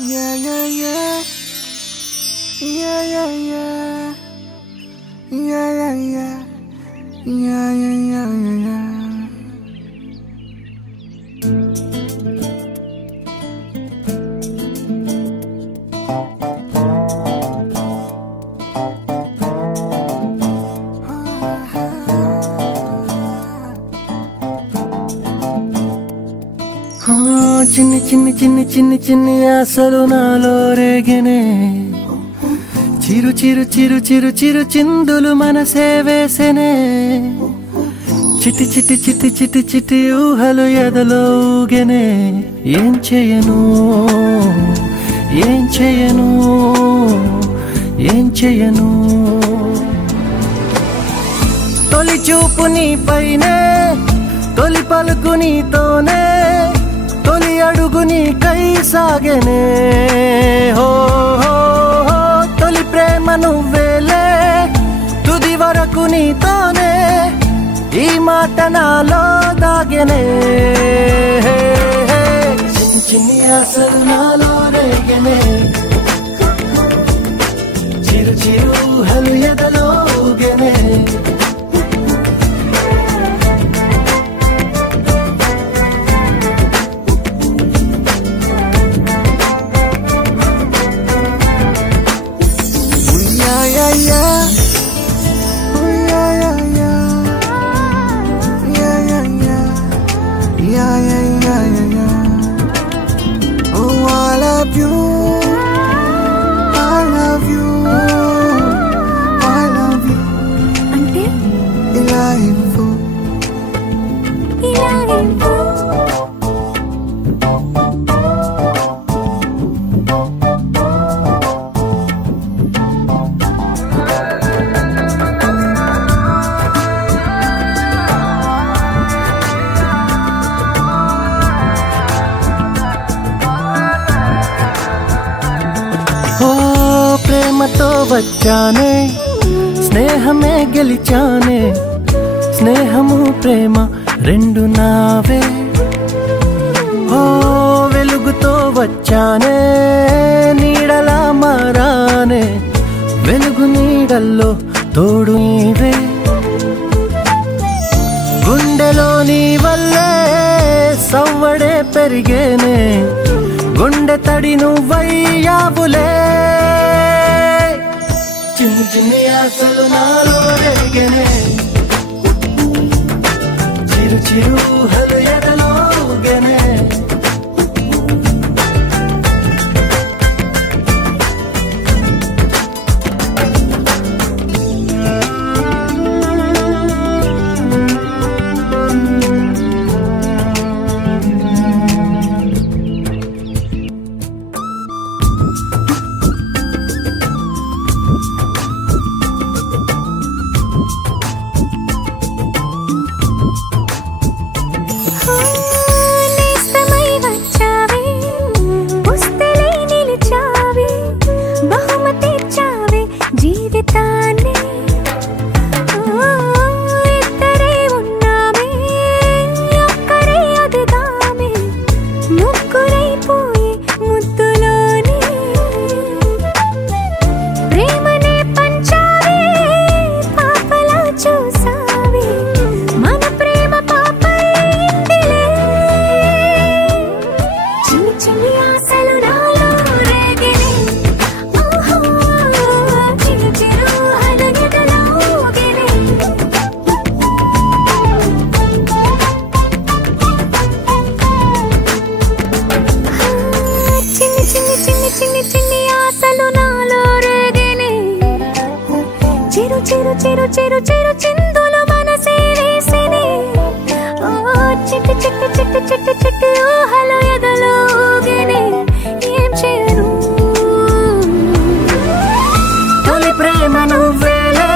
Yeah, yeah, yeah. Yeah, yeah, yeah. Yeah, yeah, yeah. Yeah, yeah, yeah, yeah, yeah. చిన్ని చిన్ని చిన్ని చిన్ని చిన్ని ఆశలు నాలో రేగినే చిరు చిరు చిరు చిరు చిరు చిందులు మనసే వేసెనే చిటి చిటి చిటి చిటి చిటి ఊహలు ఎదలో ఊగెనే ఏం చేయను ఏం చేయను ఏం చేయను తొలి చూపు నీ పైనే తొలి పలుకు నీతోనే తొలి అడుగు నీకై సాగెనే హో హో హో తొలి ప్రేమ నువ్వేలే తుది వరకు నీతోనే ఈ మాట నాలో దాగెనే చిన్ని చిన్ని ఆశలు నాలో రేగెనే చిరు చిరు ఊహలు ఎదలో ఊగెనే ప్రేమతో వచ్చానే స్నేహమే గెలిచానే స్నేహము ప్రేమ రెండు నావే ఓ వెలుగుతో వచ్చానే నీడలా మారానే వెలుగు నీడల్లో తోడు నీవే గుండెలో నీ వల్లే సవ్వడే పెరిగేనే గుండె తడి నువ్వయ్యావులే చిన్ని చిన్ని ఆశలు నాలో రేగెనే చిరు చిరు ఊహలు ఎదలో ఊగెనే చిరు చిరు చిరు చిరు చిందులు మనసే వేసెనే ఓ చిట్టి చిట్టి చిట్టి చిట్టి చిట్టి ఊహలు ఎదలో ఊగెనే ఏం చేయను తొలి ప్రేమ నువ్వేలే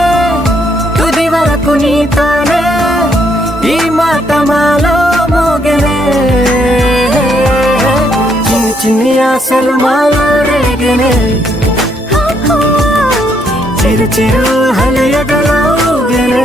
తుది వరకు నీతోనే ఈ మాట మాలో మోగెనే చిన్ని చిన్ని ఆశలు మాలో రేగెనే చిరు చిరు ఊహలు ఎదలో ఊగెనే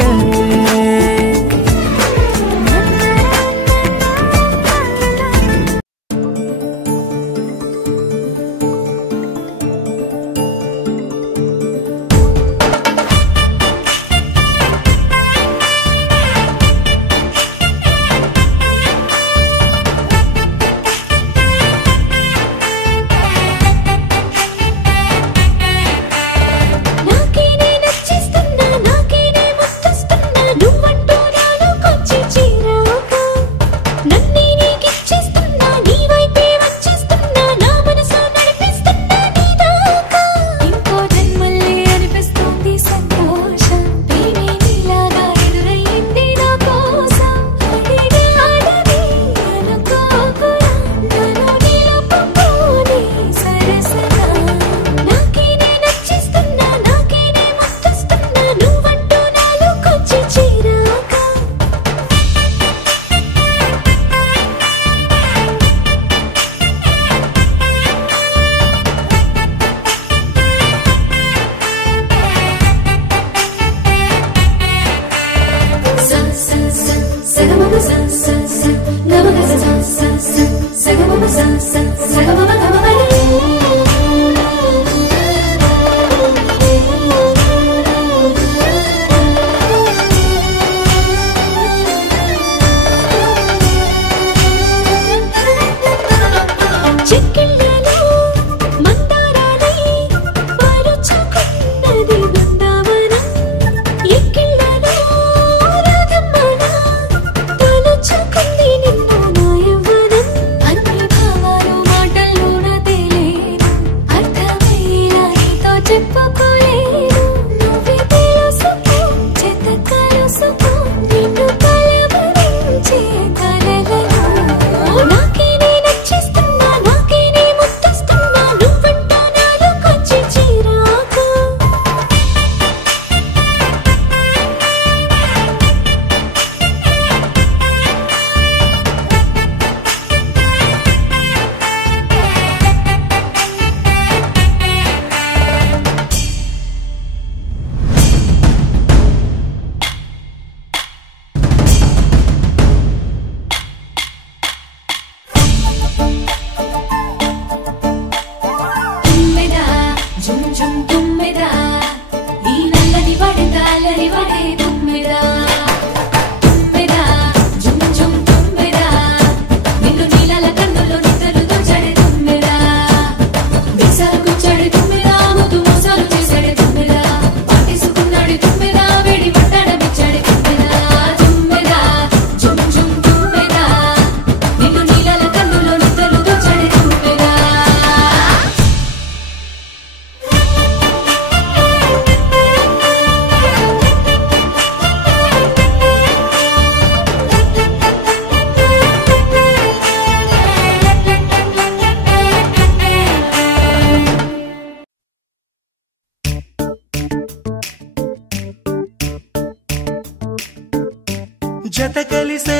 జత కలిసే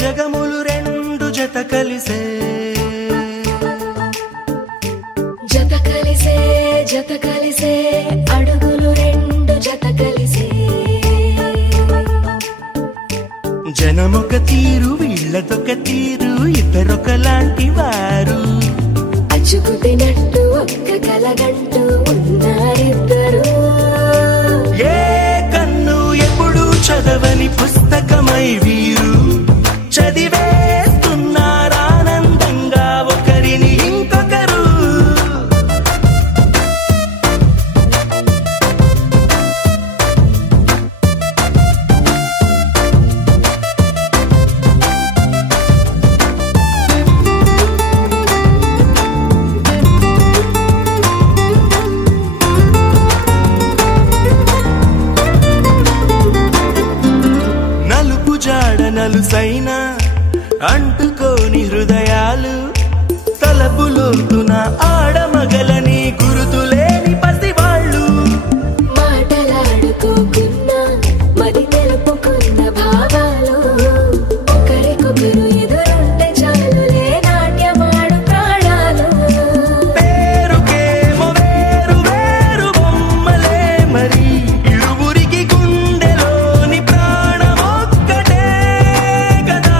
జగములు రెండు జత కలిసే అడుగులు రెండు జత కలిసే జనమొక తీరు వీళ్ళదొక తీరు ఇద్దరొకలాంటి వారు అచ్చుకుతినట్టు ఒక్క కలగంటూ ఉన్నారిద్దరు ఏ కన్ను ఎప్పుడు చదవని పుస్తకమై వీరు చదివేస్తున్నారానందంగా ఒకరిని ఇంకొకరు నలుసైన అంటుకోని హృదయాలు తలపులోతున ఆడమగలని గురుతులేని పసివాళ్ళు మాటలాడుకోకున్నా మరి తెలుపుకున్న భావాలు ఒకరికొకరు ఎదురుంటే చాలులే నాట్యమాడు ప్రాణాలు పేరుకేమో వేరు వేరు బొమ్మలే మరి ఇరువురికి గుండెలోని ప్రాణమొక్కటే కదా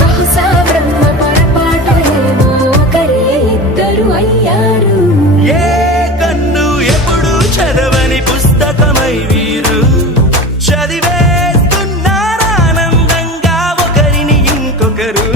బహుశా బ్రహ్మ పొరపాటు ఏమో ఒకరే ఇద్దరు అయ్యారు ఏ కన్ను ఎప్పుడు చదవని పుస్తకమై వీరు చదివేస్తున్నారానందంగా ఒకరిని ఇంకొకరు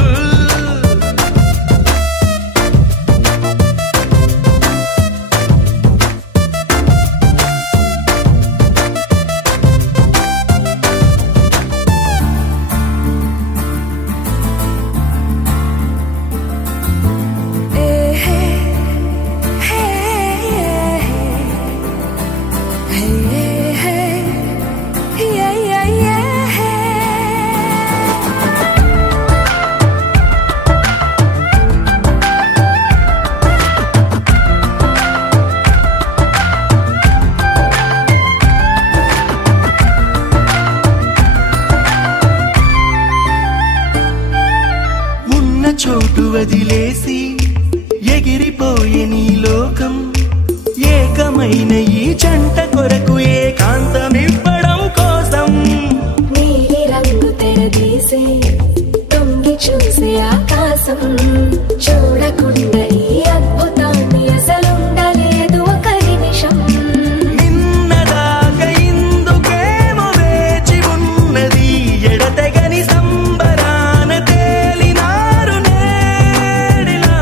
ఉన్న చోటు వదిలేసి ఎగిరిపోయే నీ లోకం ఏకమైన ఈ జంట కొరకు ఏకాంతమివ్వడం కోసం నీలి రంగు తెరదీసే తొంగి చూసే ఆకాశం చూడకుండా ఈ అద్భుతాన్ని అసలుండలేదు ఒక నిమిషం నిన్నదాకా ఇందుకేమో వేచి ఉన్నది ఎడతెగని సంబరాన తేలినారు నేడిలా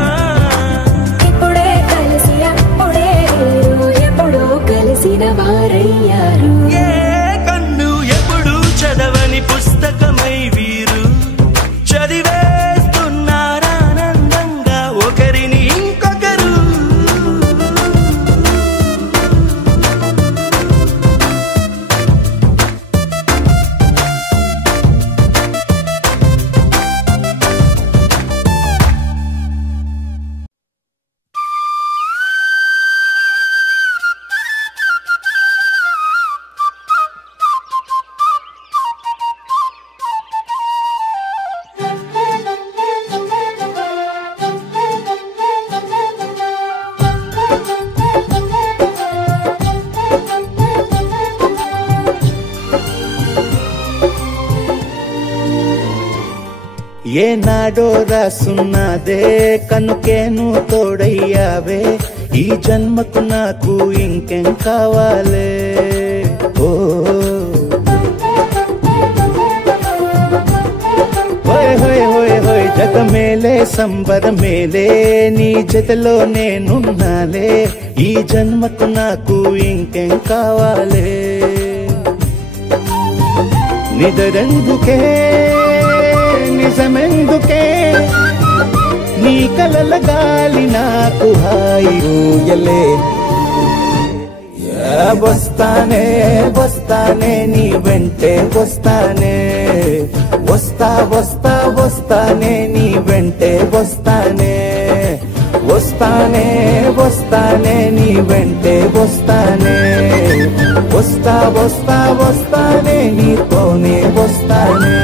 ఇప్పుడే కలిసి అప్పుడే లేరు ఎప్పుడో కలిసిన వారయ్యారు ఏ కన్ను ఎప్పుడు చదవని పుస్తకమై వీరు చదివేస్తున్నారానందంగా ఒకరిని ఇంకొకరు ఏనాడో రాసున్నదే కనుకేను తోడయ్యావే ఈ జన్మకు నాకు ఇంకేం కావాలే ఓ హోయ్ హోయ్ హోయ్ హోయ్ జగ మేలే సంబర మేలే నీ జతలో నేనున్నాలే ఈ జన్మకు నాకు ఇంకేం కావాలే నిదరెందుకే నిజమెందుకే నీ కలల గాలి నాకు హాయి ఊయలే వస్తానే వస్తానే నీ వెంటే వస్తానే వస్తా వస్తా వస్తానే నీ వెంటే వస్తానే వస్తానే వస్తానే నీ వెంటే వస్తానే వస్తా వస్తా వస్తా వస్తానే నీతోనే వస్తానే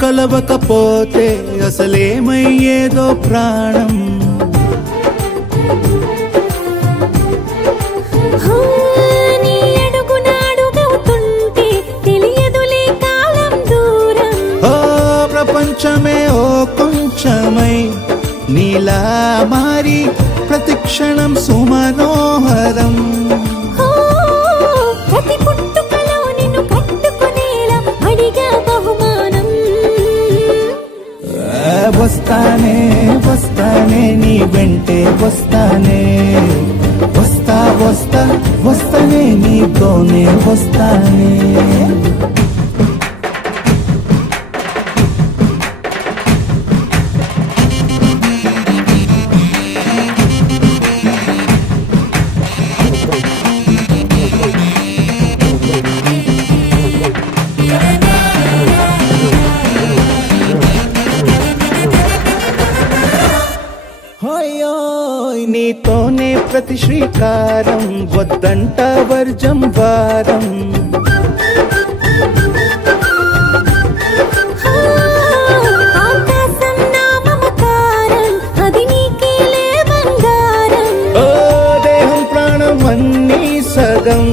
కలవకపోతే అసలేమయ్యేదో ప్రాణం నీ అడుగునాడుగవుతుంటే తెలియదులే కాలం దూరం ప్రపంచమే ఓ కొంచెమై నీలా మారి ప్రతిక్షణం సుమనోహరం ప్రతి పుట్టుకలో నిన్ను కట్టుకునేలా అడిగా బహుమానం వస్తానే వస్తానే నీ వెంటే వస్తానే వస్తా వస్తా వస్తానే నీతోనే వస్తానే నీతోనే ప్రతి శ్రీకారం వద్దంట వర్జం వారం ఆకాశం నా మమకారం అది నీకేలే బంగారం దేహం ప్రాణం అన్నీ సగం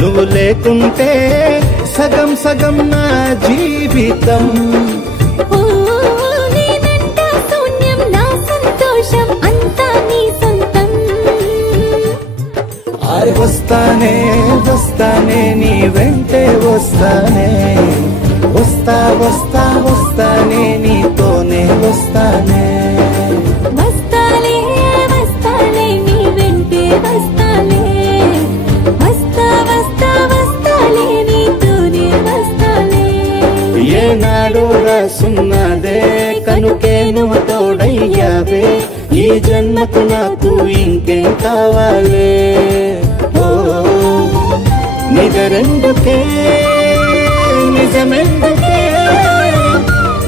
నువ్వు లేకుంటే సగం సగం నా జీవితం వస్తానే వస్తానే నీ వెంటే వస్తానే వస్తా వస్తా వస్తానే నీతోనే వస్తానే వస్తాలే వస్తాలే నీ వెంటే వస్తాలే వస్తా వస్తా వస్తాలే నీతోనే వస్తాలే ఏనాడో రాసున్నదే కనుకే నువ్వు తోడయ్యావే ఈ జన్మకు నాకు ఇంకేం కావాలే నిజరెందుకే నిజమెందుకే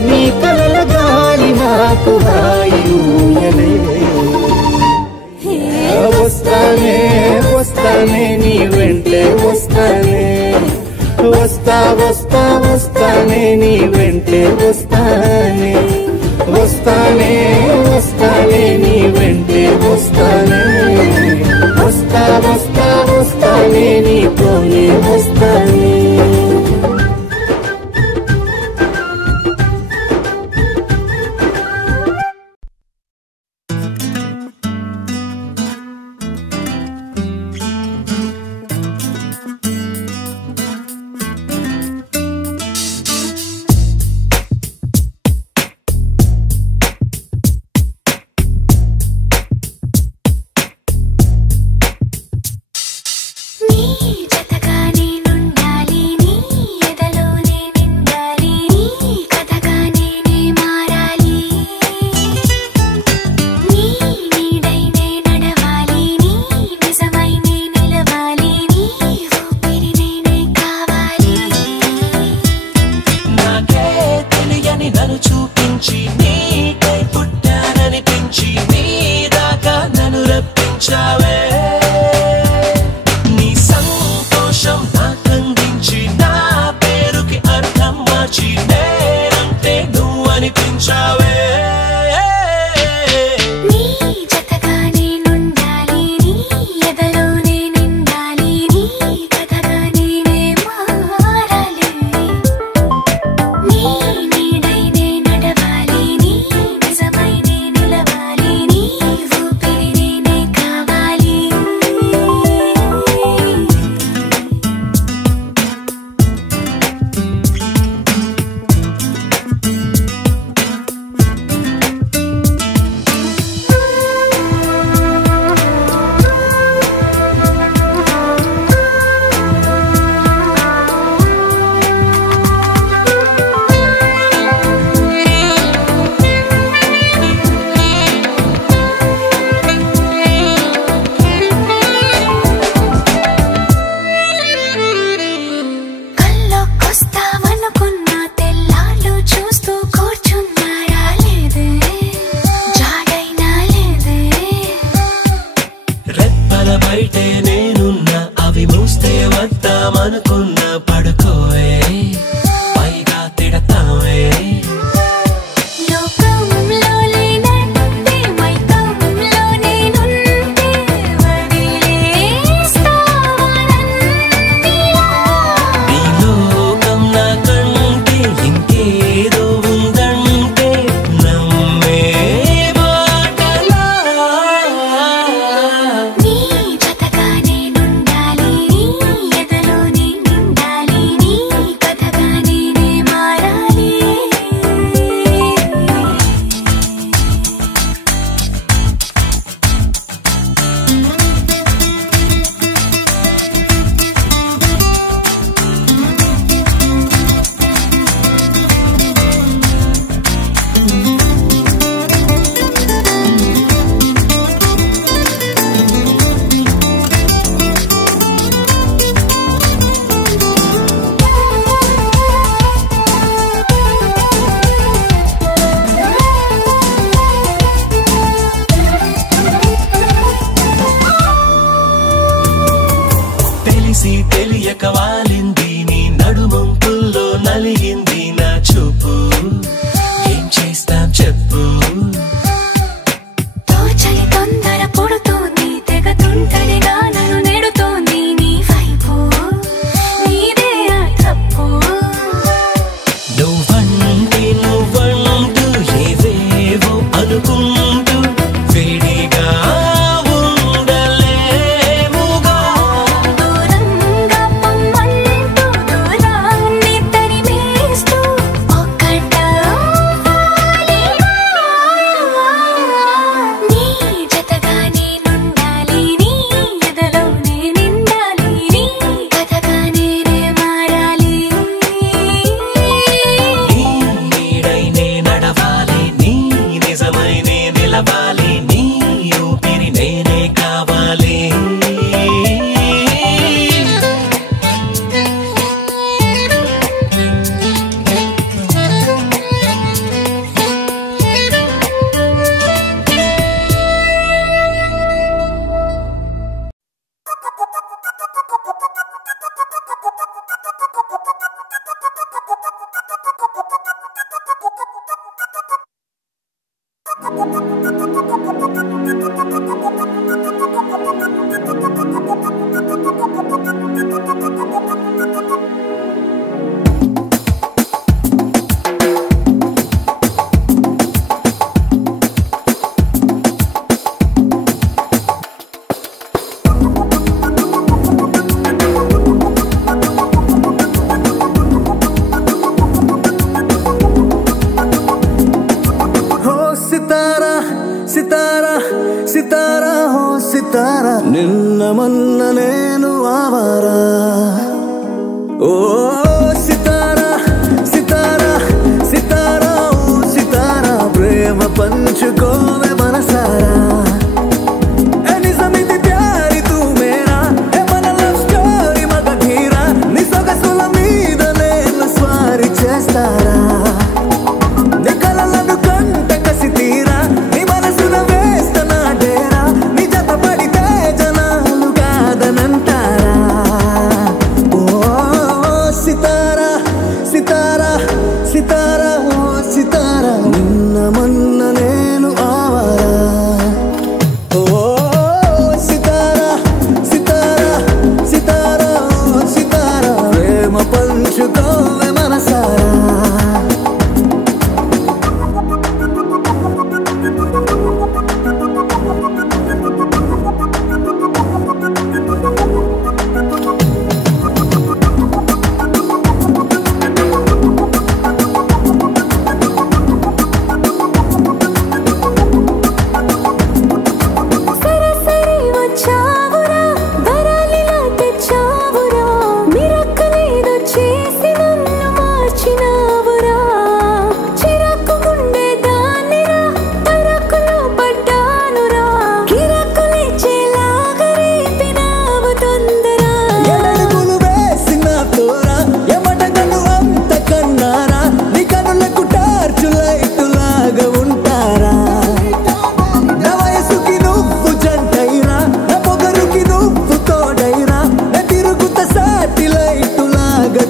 నీ కలల గాలి నాకు హాయిలే వస్తానే వస్తానే నీ వెంటే వస్తానే వస్తా వస్తా వస్తానే నీ వెంటే వస్తానే వస్తానే వస్తానే నీ వెంటే వస్తానే వస్తా వస్తా వస్తానే నీతోనే వస్తానే పడుకోవే పైగా తిడతావే లోకంలో లేనంటే మైకంలో నేనుంటే వదిలేస్తావా నన్నిలా నీ లోకం నాకంటే ఇంకేదో ఉందంటే నమ్మే మాటలా నీ జతగా నేనుండాలి నీ ఎదలో నిండాలి నీ కథగా నేనే మారాలి తెలిసి తెలియక వాలింది నీ నడుమంపుల్లో నలిగింది నా చూపు ఏం చేస్తాం చెప్పు తోచని తొందర పుడుతోంది తెగ తుంటరిగా నన్ను నెడుతోంది నీ వైపు నీదే ఆ తప్పు నువ్వంటూ ఏవేవో అనుకుంటూ వేడిగా ఉండలేముగా దూరంగా పొమ్మంటూ దూరాన్ని తరిమేస్తూ ఒక్కటవ్వాలి నీ జతగా నేనుండాలి నీ ఎదలో నిండాలి నీ కథగా నేనే మారాలి నీ నీడై నే నడవాలి నీ నిజమై నే నిలవాలి నీ ఊపిరి నేనే కావాలి हो सितारा सितारा सितारा हो सितारा నిన్న మొన్న నేను ఆవారా ఓ సితారా సితారా సితారా ఓ సితారా ప్రేమ పంచుకోవే మనసారా ఏ నిజమిది ప్యారి తూ మేరా ఏ మన లవ్ స్టోరీ మగ ధీరా నీ సొగసుల మీద నేను స్వారీ చేస్తారా నీ కలలను కంట కసి తీరా నీ మనసున వేస్తనా డేరా నీ జత పడితే జనాలు కాదనంటారా ఓ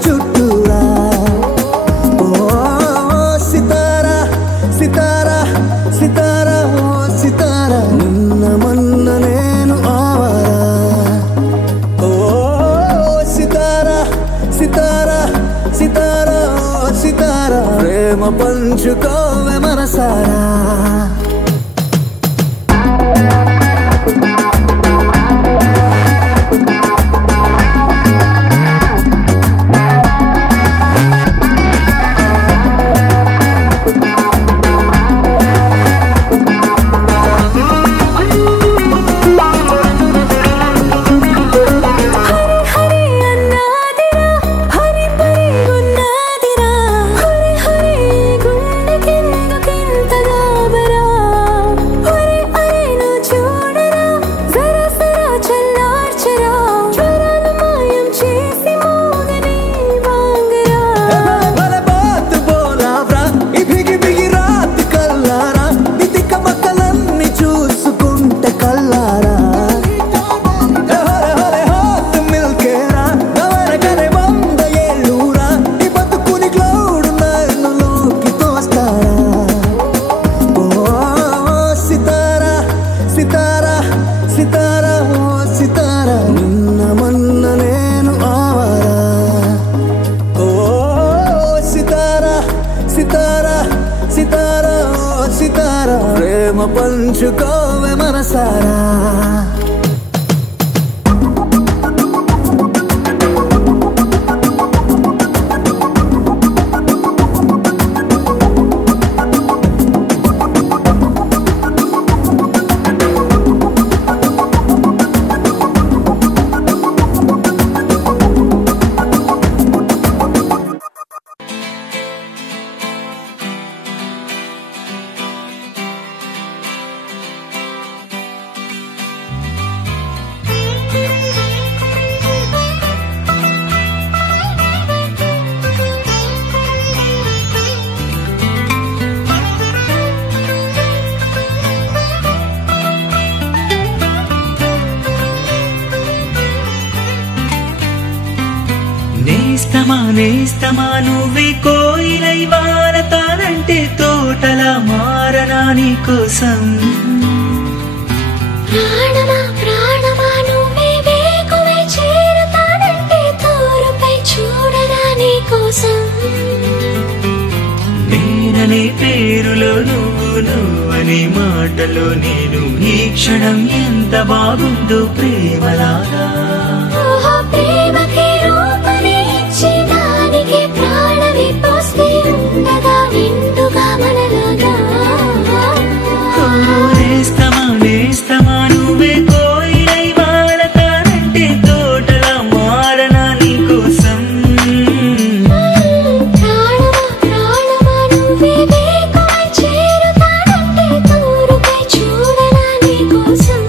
చుట్టూరా ఓ సితారా సితారా సితారా ఓ సితారా నిన్న మొన్న నేను ఆవారా ఓ సితారా సితారా సితారా ఓ సితారా ప్రేమ పంచుకోవే మనసారా ప్రేమ పంచుకోవే మనసారా నేస్తమా నువ్వే కోయిలై వారతానంటే తోటలా మారనా నీ కోసం ప్రాణమా ప్రాణమా నువ్వే వేకువై చేరతానంటే తోరుపై చూడనా నీ కోసం నేననే పేరులో నువ్వనే మాటలో నేను ఈ క్షణం ఎంత బాగుందో ప్రేమలాగా ప్రేమకి రూపని ఇచ్చి దానికి ప్రాణమి పోస్తే ఉండగా నిండుగా మనలాగా నేస్తమా నువ్వే కోయిలై వాడతానంటే తోటలా మారనా నీ కోసం ప్రాణమా ప్రాణమా నువ్వే వేకువై చేరతానంటే తోరుపై చూడనా నీ కోసం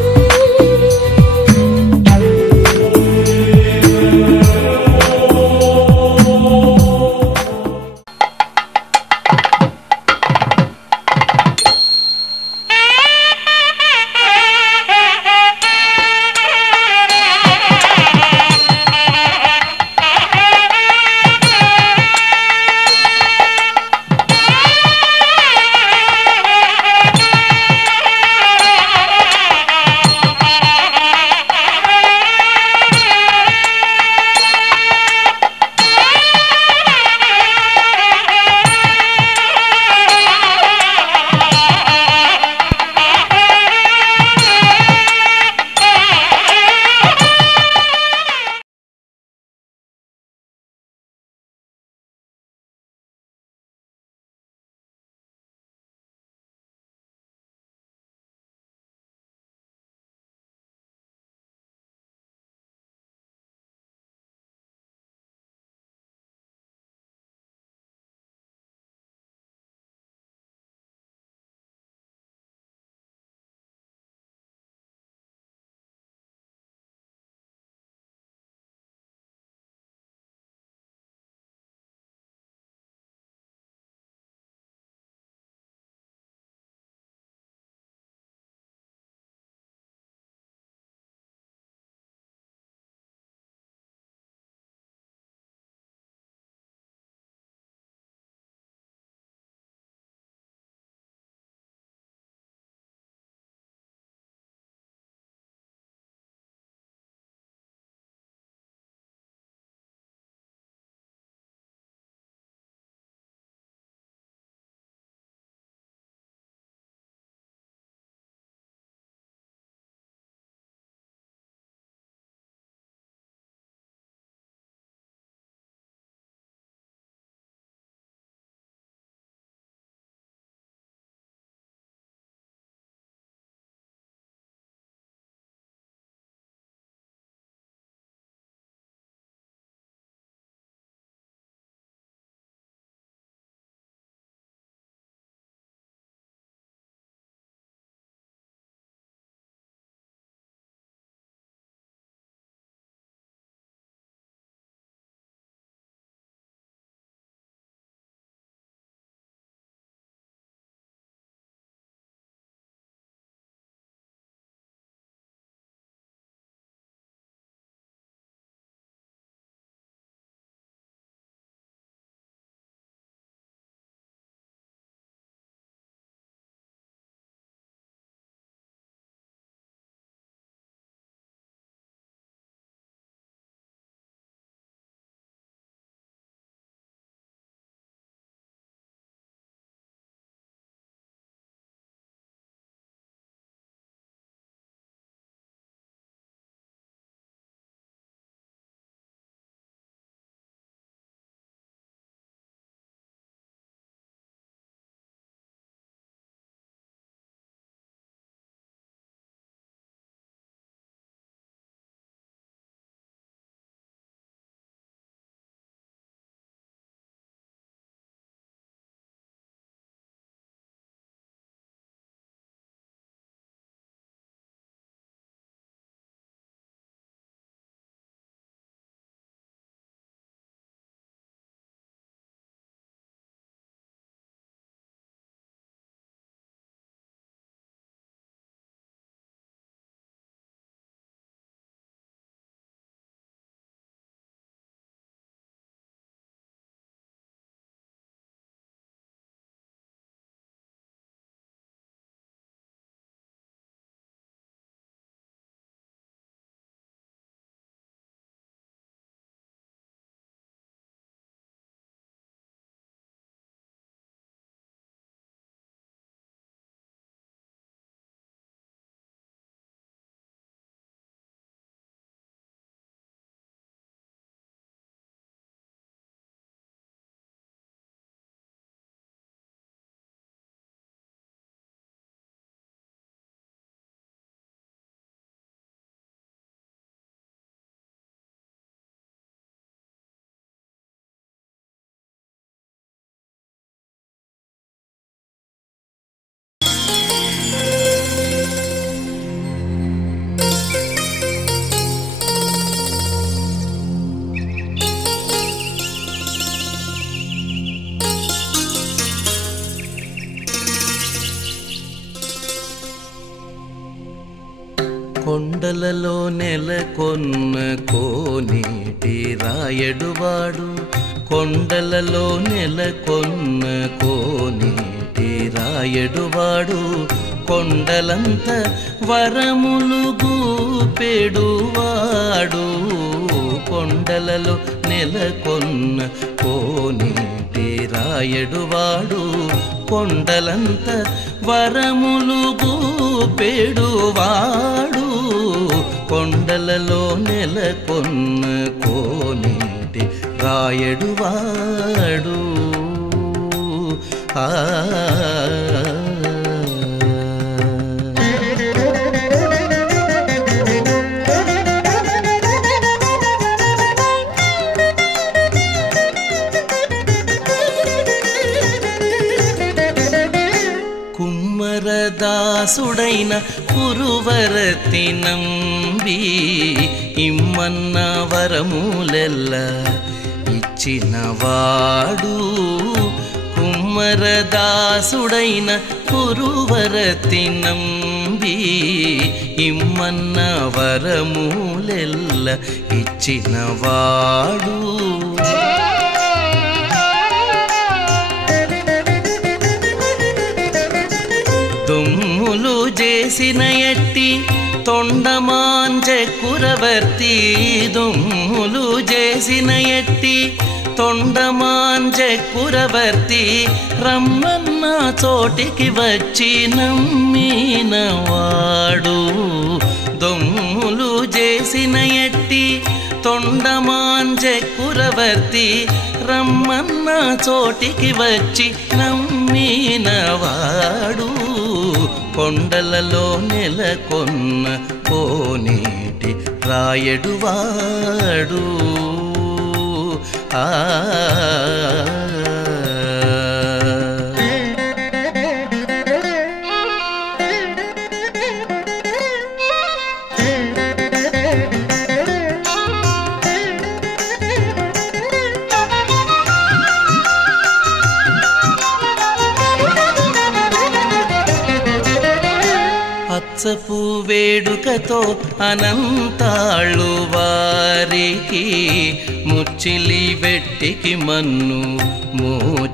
కొండలలో నెలకొన్న కోనేటి రాయడువాడు కొండలలో నెలకొన్న కోనేటి రాయడువాడు కొండలంత వరములు గూపెడువాడు కొండలలో నెలకొన్న కోనేటి రాయడువాడు కొండలంత వరములు గూపెడువాడు కొండలలో నెలకొన్న కోనేటి రాయడువాడు కుమ్మరదాసుడైన కురువరతి నంబి ఇమ్మన్న వరములెల్ల ఇచ్చినవాడు కుమ్మరదాసుడైన కురువరతి నంబి ఇమ్మన్న వరములెల్ల ఇచ్చినవాడు దొమ్ములు చేసిన ఎట్టి తొండమాంచె కురవర్తి దొమ్ములు చేసిన ఎట్టి తొండమాంచె కురవర్తి రమ్మన్న చోటికి వచ్చి నమ్మినవాడు దొమ్ములు చేసిన ఎట్టి తొండమాంచె కురవర్తి రమ్మన్న చోటికి వచ్చి నమ్మినవాడు కొండలలో నెలకొన్న కోనేటి రాయడువాడు అచ్చపు వేడుకతో అనంతాళ్ళు వారికి ముచ్చిలి వెట్టికి మన్ను మోచినవాడు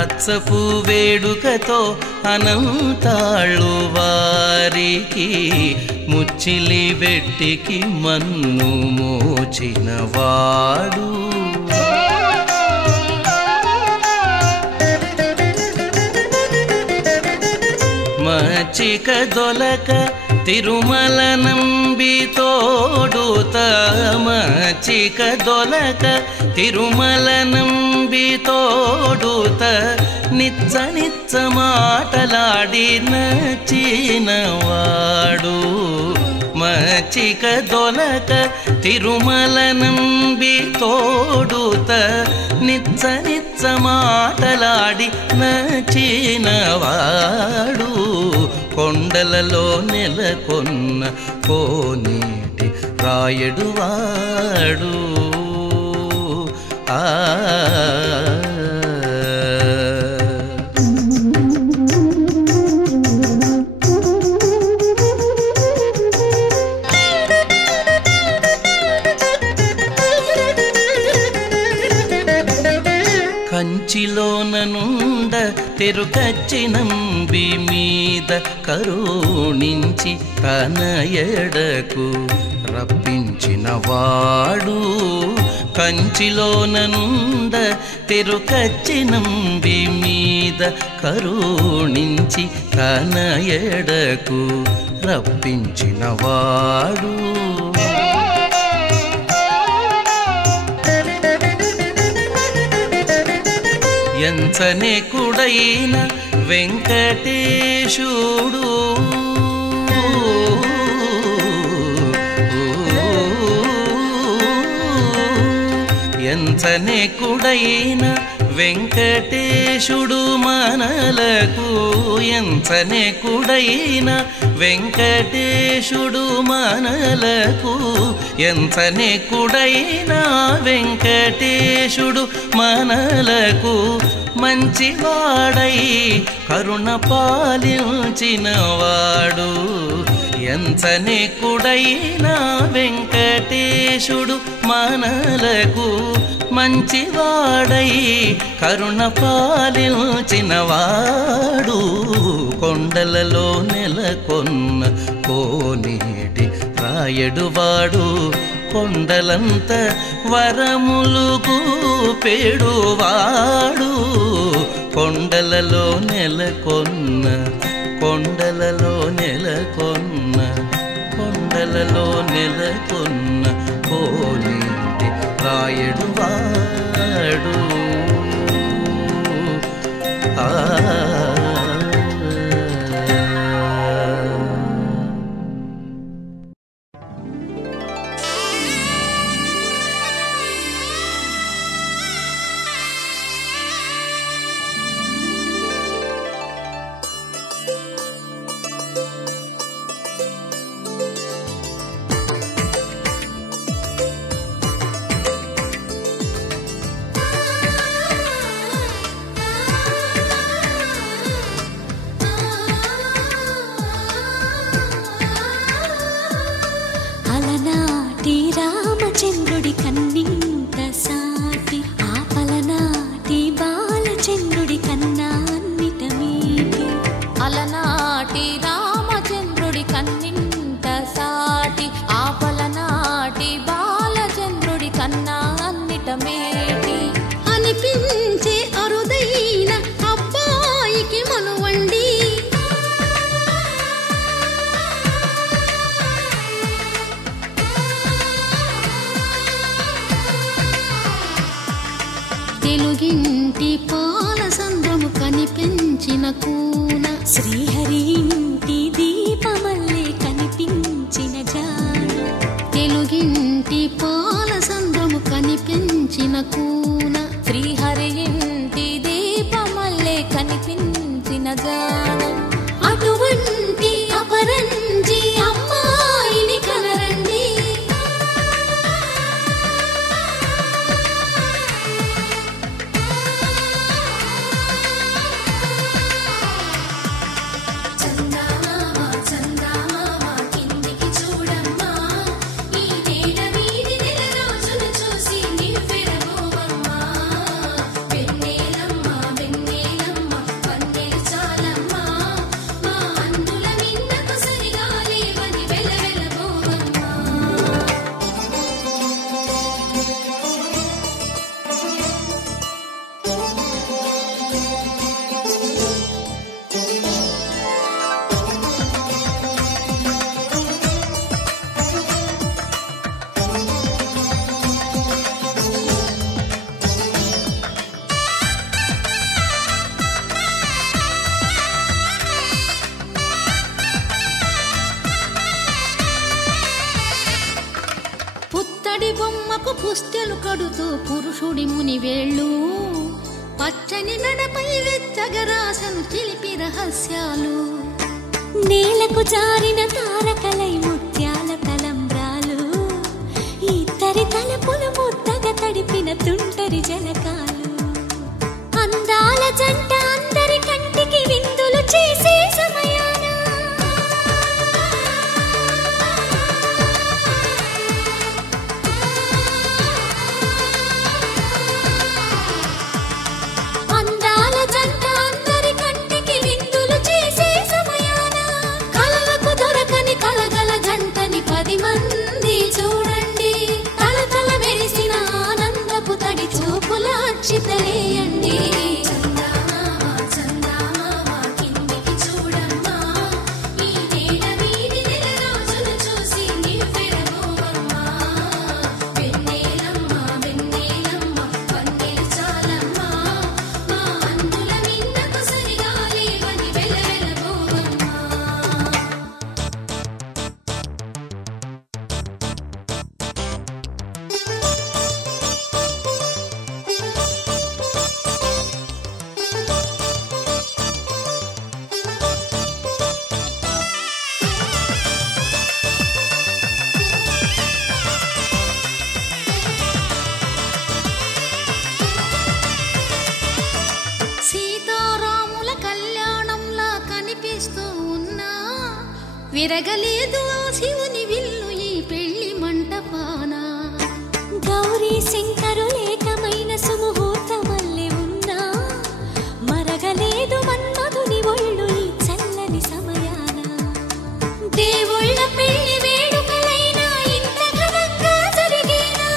అచ్చపు వేడుకతో అనంతాళ్ళు వారికి ముచ్చిలి వెట్టికి మన్ను మోచినవాడు మచ్చిక దొలక తిరుమల నంబి తోడుత మచ్చిక దొలక తిరుమల నంబి తోడుత నిచ్చ నిచ్చ మాటలాడి నచ్చినవాడు మచ్చిక దొలక తిరుమల నంబి తోడుత నిచ్చ నిచ్చ మాటలాడి నచ్చినవాడు కొండలలో నెలకొన్న కోనేటి రాయడువాడు కంచిలోననుండ తెరుకచ్చి నంబి మీద కరుణించి తన ఎడకు రప్పించినవాడు కంచిలోననుండ తెరుకచ్చి నంబి మీద కరుణించి తన ఎడకు రప్పించినవాడు ఎంచనే కుడైన వెంకటేశుడు ఎంచనే కుడైన వెంకటేశుడు మనలకు ఎంచనే కుడైన వెంకటేశుడు మనలకు ఎంచనే కుడైన వెంకటేశుడు మనలకు మంచివాడై కరుణ పాలించినవాడు ఎంచనే కుడైన వెంకటేశుడు మనలకు మంచివాడై కరుణ పాలించినవాడు కొండలలో నెలకొన్న కోనేటి రాయడువాడు కొండలంత వరములుగు పెడువాడు కొండలలో నెలకొన్న కొండలలో నెలకొన్న కొండలలో నెలకొన్న కోనేటి రాయడువాడు అలనాటి రామచంద్రుడి కన్నింత సాటి ఆపలనాటి బాలచంద్రుడి కన్నా అన్నిట మీటి అలనాటి రామచంద్రుడి కన్నింత సాటి ఆపలనాటి బాలచంద్రుడి కన్నా అన్నిట మేటి అనిపించే అరుదైన అబ్బాయికి మనువండి తెలుగింటి పాల సంద్రము కనిపించిన కూన శ్రీహరి ఇంటి దీపమల్లే కనిపించిన జాడ తెలుగింటి పాల సంద్రము కనిపించిన కూన శ్రీహరి ఇంటి దీపమల్లే కనిపించిన జాడ అటువంటి అపరంజి అమ్మాయిని కనరండి కిందికి చూడమ్మా ఈ నేల వీధి నెల రోజులు చూసి నివ్వెరబోవమ్మా వెన్నెలమ్మ వెన్నెలమ్మ వన్నెలు చాలమ్మా మా అన్నుల మిన్నకు సరిగా లేవని వెలవెలబోవమ్మా పుత్తడి బొమ్మకు పుస్తెలు కడుతూ పురుషుడి ముని వేళ్ళు పచ్చని నడపై వెచ్చగరాసను చిలిపి రహస్యాలు నేలకు జారిన తారకలై ముత్యాల తలంబ్రాలు ఇద్దరి తలపులు ముద్దగా తడిపిన తుంటరి జలకాలు అందాల జంట అందరి కంటికి విందులు చేసే సమయాన అందాల జంట అందరి కంటికి విందులు చేసే సమయాన కలలకు దొరకని కలగల జంటని 10 మంది చూడండి తల తల మెరిసే విరగలేదు ఆ శివుని విల్లు ఈ పెళ్లి మంటపాన. గౌరీ శంకరులేకమైన సుముహూర్తమల్లె ఉన్నా మరగలేదు మన్మధుని ఒళ్ళు ఈ చల్లని సమయాన. దేవుళ్ళ పెళ్లి వేడుకలైనా ఇంత ఘనంగా జరిగేనా?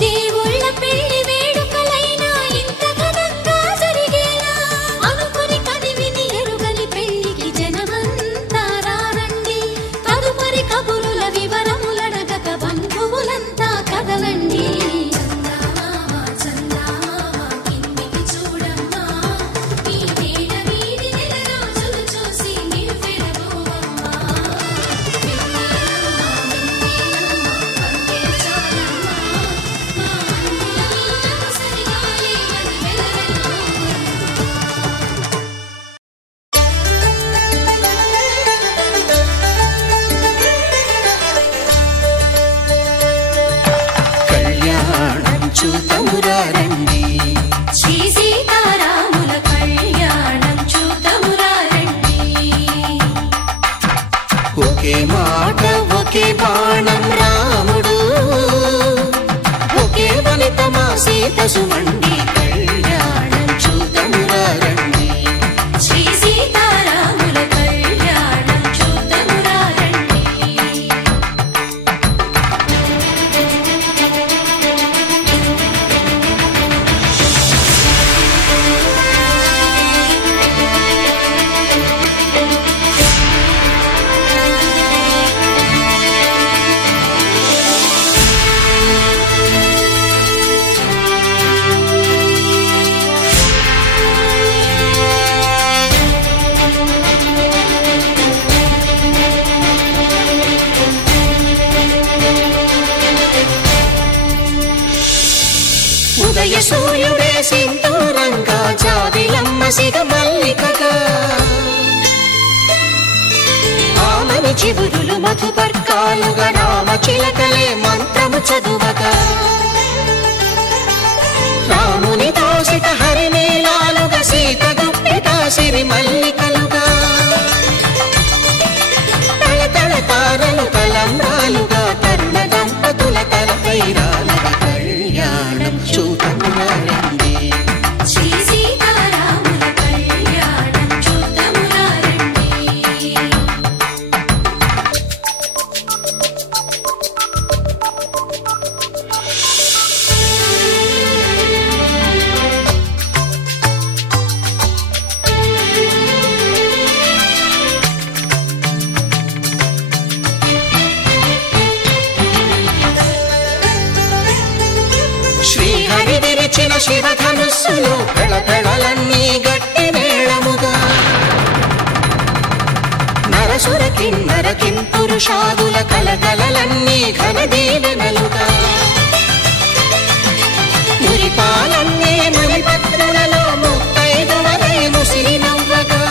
దేవుళ్ళ పెళ్లి వేడుకలైనా ఇంత ఘనంగా జరిగేనా? అనుకుని కదివిని ఎరుగని పెళ్లికి జనమంతా రారండి. తదుపరి కబురుల వివరములడగక బంధువులంతా కదలండి. కిందికి చూడమ్మా, ఈ నేల వీడి నెల రోజులు చూసి నివ్వెరబోవమ్మా. కళ్యాణం చూతమురారండి, శ్రీ సీతారాముల కళ్యాణం చూతమురారండి. ఒకే మాట ఒకే బాణం రాముడు, ఒకే వనిత మా సీత సుమండి. కళ్యాణం చూతమురారండి, శ్రీ సీతారాముల కళ్యాణం చూతమురారండి. ఉదయ సూర్యుడే సింధూరంగా, జాబిలమ్మ సిగ మల్లికగా, ఆమని చివురులు మధుపర్కాలుగా, రామ చిలకలే మంత్రము చదువగా, రాముని దోసిట హరినీలాలుగా, సీత గుప్పిట సిరి మల్లికలుగా, తల తల తారలు తలంబ్రాలుగా, తరుణ దంపతుల తలపై రాలగా. కళ్యాణం చూతమురారండి, శ్రీ సీతారాముల కళ్యాణం చూతమురారండి. శ్రీహరి విరిచిన శివధనుస్సులు పెళపెళలన్నీ గట్టి మేళముగా, నరసుర కిన్నర కింపురుషాదుల కలకలలన్నీ ఘన దీవెనలుగా, మురిపాలన్నీ మణిపత్రులలో ముత్తైదువలై ముసిరి నవ్వగా,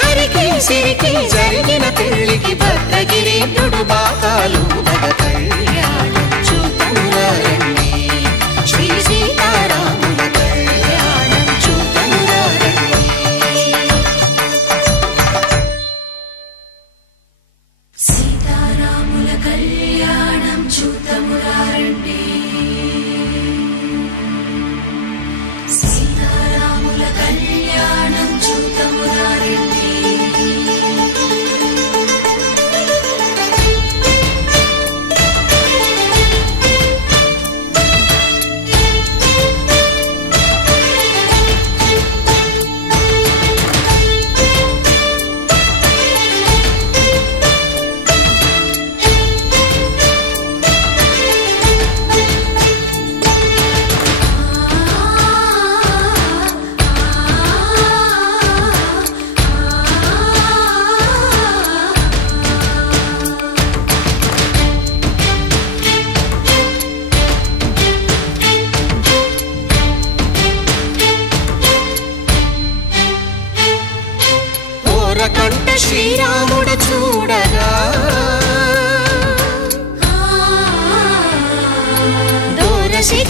హరికి సిరికి జరిగిన పెళ్లికి భద్రగిరీంద్రుడు బాకాలు దగ. కళ్యాణం చూతమురారండి, శ్రీ సీతారాముల కళ్యాణం చూతమురారండి. సీతారాముల కళ్యాణం చూతమురారండి. సీతారాముల కళ్యాణం చూతమురారండి.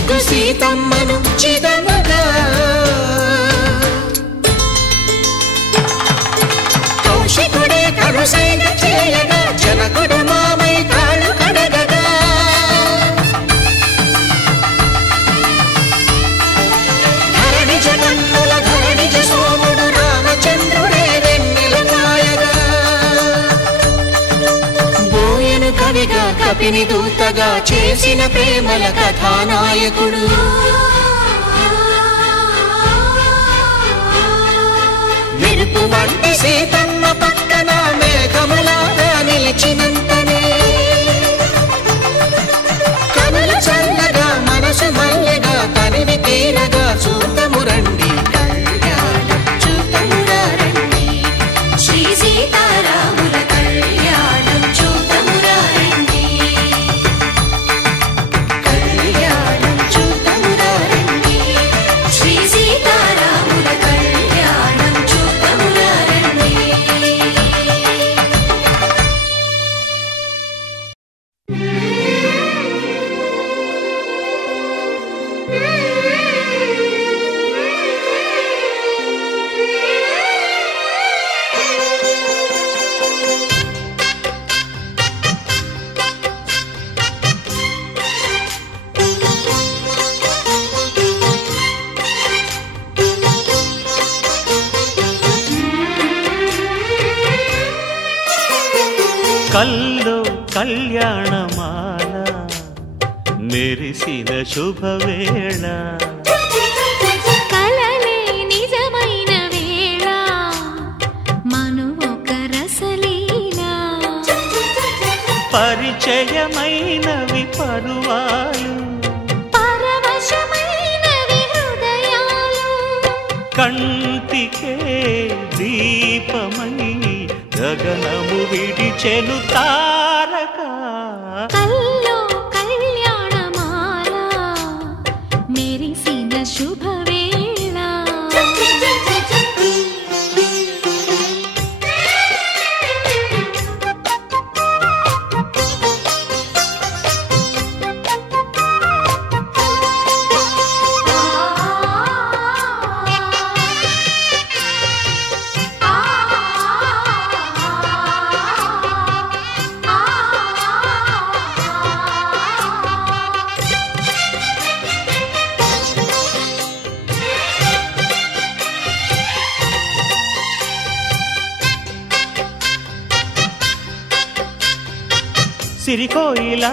ముద్దు సీతమ్మను చిదమగా కౌశికుడే కరుసైన చేయగా జనకుడు మామై కాళ్ళు కడగగా ధరణి జగన్నుల ధరణిజ సోముడు రామచంద్రుడే వెన్నెల కాయగా బోయను కవిగా కపిని దూతగా చేసిన ప్రేమల కథానాయకుడు మెరుపు వంటి సీతమ్మ పక్కన మేఘములాగా నిలిచినంతనే కనులు చల్లగా మనసు మల్లెగా తనివి తీరగా చూతము రండి కళ్యాణం చూతమురా రండి శ్రీ సీతారాముల కళ్యాణం చూతమురా రండి కళ్యాణం చూతమురా రండి శ్రీ సీతారాముల కళ్యాణం చూతమురా రండి. కల్లో కళ్యాణమాల మెరిసిన శుభవేళ కలలే నిజమైన వేళ మనువొక రసలీల పరిచయమైనవి పరువాలు పరవశమైనవి హృదయాలు కంటికే దీపమై గగనము విడిచెను తారక కల్లో కళ్యాణమాల మెరిసిన శుభవేళ సిరికోయిలా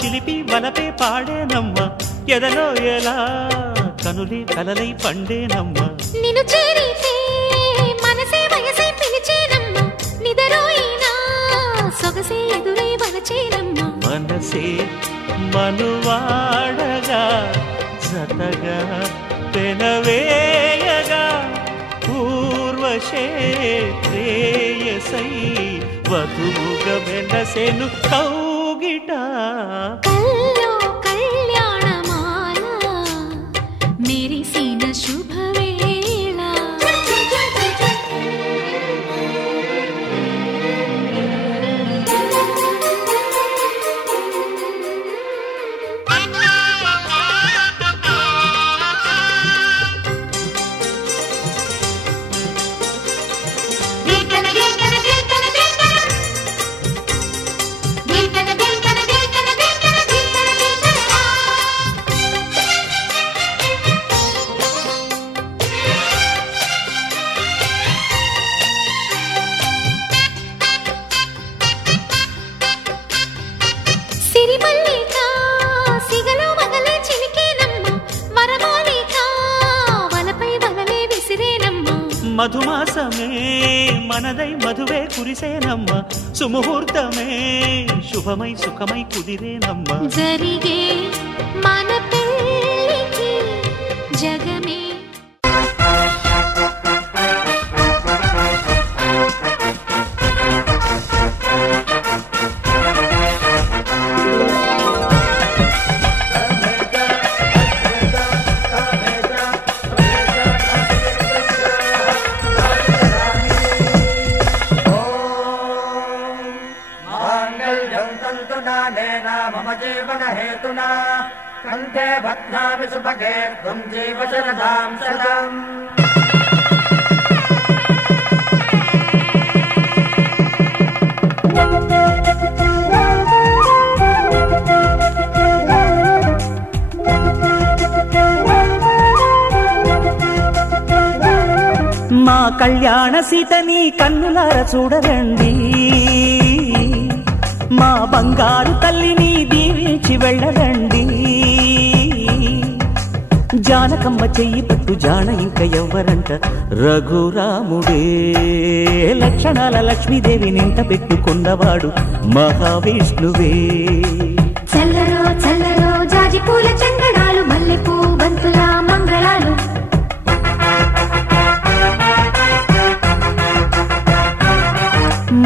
చిలిపి వలపే పాడేనమ్మ ఎదలో ఎలా కనులే కలలై పండేనమ్మ నిన్ను చేరితే మనసే వయసే పిలిచేనమ్మ నిదరోయినా సొగసే ఎదురై వలచేనమ్మ మనసే మనువాడగా జతగా పెనవేయగా పూర్వశే ప్రేయసై వధువుగా వెనసెను కౌగిట కల్లో కళ్యాణమాల మెరిసిన శుభవేళ మధుమాసమే మనదై మధువే కురిసేనమ్మ సుముహూర్తమే శుభమై సుఖమై కుదిరేనమ్మ జరిగే మన పెళ్ళికి జగమే కంఠే భద్నామి సుభగే త్వం జీవ శరదాం శతం. మా కళ్యాణ సీతని కన్నులార చూడరండి, మా బంగారు తల్లిని దీవించి వెళ్ళరండి. జానకమ్మ చెయ్యి పట్టు జాన ఇంక ఎవ్వరంట, రఘురాముడే. లక్షణాల లక్ష్మీదేవి నింట పెట్టుకున్నవాడు మహావిష్ణువే. చల్లరో చల్లరో జాజి పూల చందనాలు, మల్లెపూ బంతుల మంగళాలు.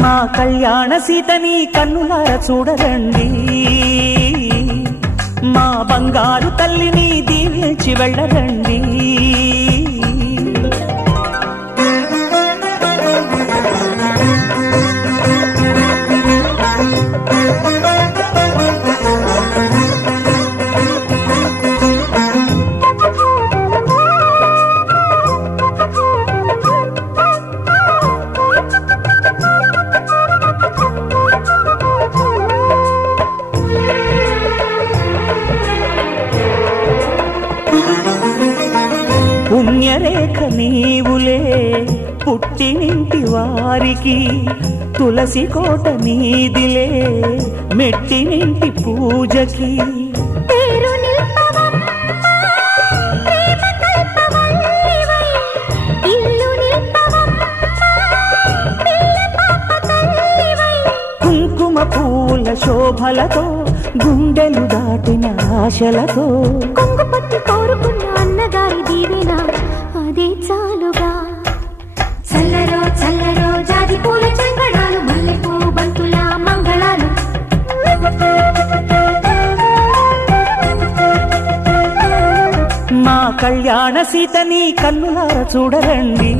మా కళ్యాణ సీతని కన్నులార చూడరండి, మా బంగారు తల్లిని దీవించి వెళ్ళరండి. పుణ్యరేఖ నీవులే పుట్టినింటి వారికి, తులసి కోట నీదిలే మెట్టినింటి పూజకి. కుంకుమ పూల శోభలతో గుండెలు దాటిన ఆశలతో, కొంగు పట్టి కోరుకున్న అన్నగారి దీవెన అదే చాలుగా. చల్లరో చల్లరో జాజి పూల చందనాలు, మల్లెపూ బంతుల మంగళాలు. మా కళ్యాణ సీతని కన్నులార చూడరండి,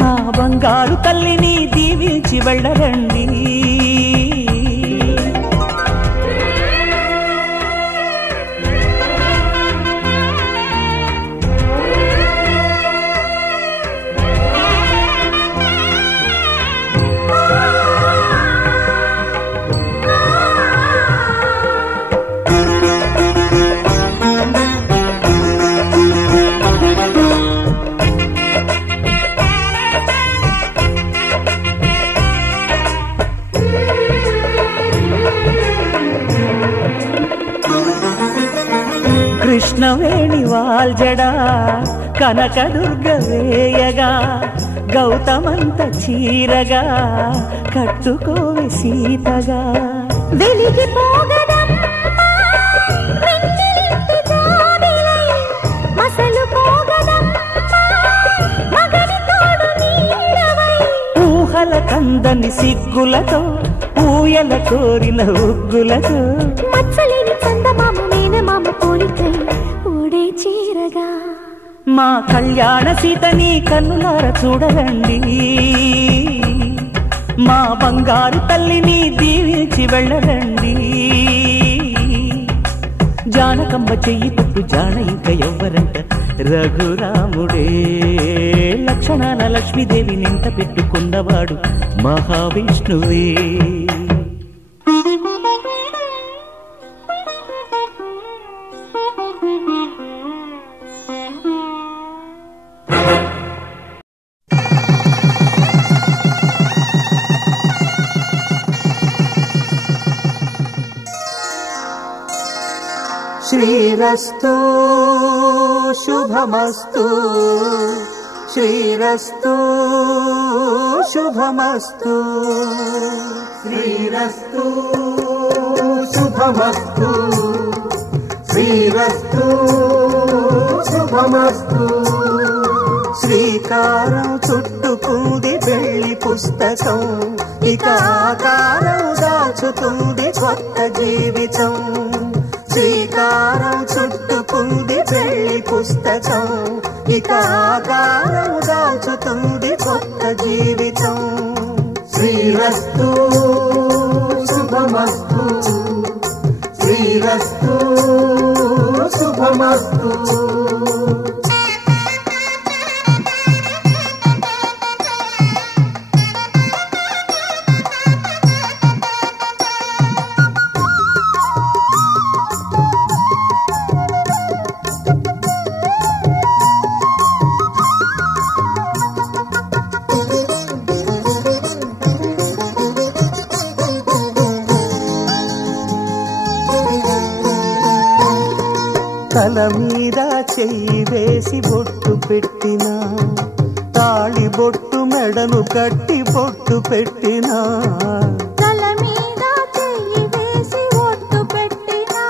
మా బంగారు తల్లిని దీవించి వెళ్ళరండి. కృష్ణవేణి వాల్జడా కనకదుర్గ వేయగా, గౌతమంత చీరగా కట్టుకోవి సీతగా. వెలిగిపోగదమ్మా వెన్నెలింటి జాబిలై, మసలు పోగదమ్మా మగని తోడు నీడవై. ఊహల కందని సిగ్గులతో ఊయల కోరిన ఉగ్గులతో, మచ్చలేని చందమామ మేనమామ పోలికై ఊడే చీరగా. మా కళ్యాణ సీతని కన్నులార చూడరండి, మా బంగారు తల్లిని దీవించి వెళ్ళరండి. జానకమ్మ చెయ్యి పట్టు జాన ఇంక ఎవ్వరంట, రఘురాముడే. లక్షణాల లక్ష్మీదేవి నింట పెట్టుకున్నవాడు మహావిష్ణువే. శ్రీరస్తు శుభమస్తు, శ్రీరస్తు శుభమస్తు, శ్రీరస్తు శుభమస్తు, శ్రీరస్తు శుభమస్తు. శ్రీకారం చుట్టుకుంది పెళ్లి పుస్తకం, ఇక ఆకారం దాచుతుంది కొత్త జీవితం. శ్రీకారం చుట్టుకుంది పెళ్లి పుస్తకం, ఇక ఆకారం దాచుతుంది కొత్త జీవితం. శ్రీరస్తు శుభమస్తు, శ్రీరస్తు శుభమస్తు. తల మీద చెయ్యి వేసి బొట్టు పెట్టినా, తాళి బొట్టు మెడను కట్టి బొట్టు పెట్టినా, తల మీద చెయ్యి వేసి బొట్టు పెట్టినా,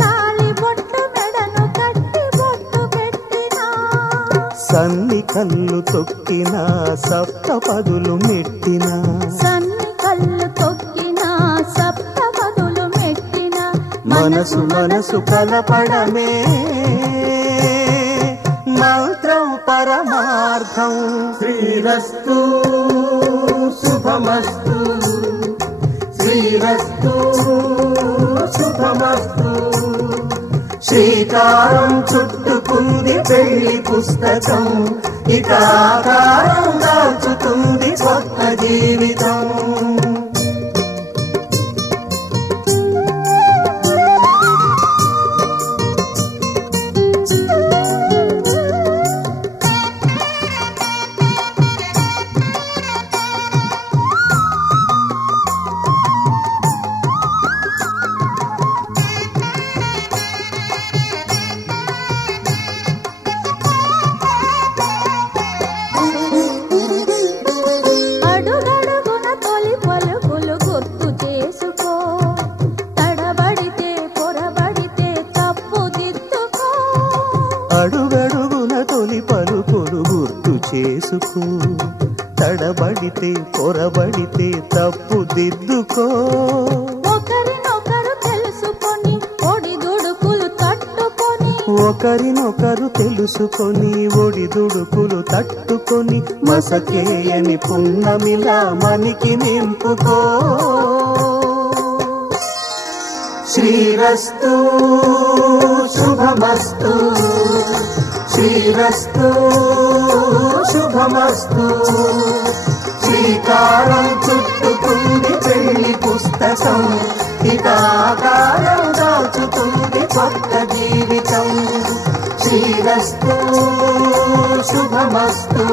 తాళి బొట్టు మెడను కట్టి బొట్టు పెట్టినా, సన్ని కళ్ళు తొక్కినా సప్త పదులు మెట్టినా, సన్ని కళ్ళు తొక్కినా సప్త పదులు మెట్టినా, మనసు మనసు కలపడమే మంత్రం పరమార్థం. శ్రీరస్తు శుభమస్తు, శ్రీరస్తు శుభమస్తు. శ్రీకారం చుట్టుకుంది పెళ్లి పుస్తకం, ఇక ఆకారం దాచుతుంది కొత్త జీవితం. అడుగడుగున తొలి పలుకులు గుర్తు చేసుకో, తడబడితే పొరబడితే తప్పు దిద్దుకో. అడుగడుగున తొలి పలుకులు గుర్తు చేసుకో, తడబడితే పొరబడితే తప్పు దిద్దుకో. ఒకరినొకరు తెలుసుకొని ఒడిదుడుకులు తట్టుకొని, ఒకరినొకరు తెలుసుకొని ఒడిదుడుకులు తట్టుకొని, మసకేయని పున్నమిలా మనికి నింపుకో. శ్రీరస్తు శుభమస్తు, శ్రీరస్తు శుభమస్తు. శ్రీకారం చుట్టుకుంది పెళ్లి పుస్తకం, ఇక ఆకారం దాచుతుంది కొత్త జీవితం. శ్రీరస్తు శుభమస్తు.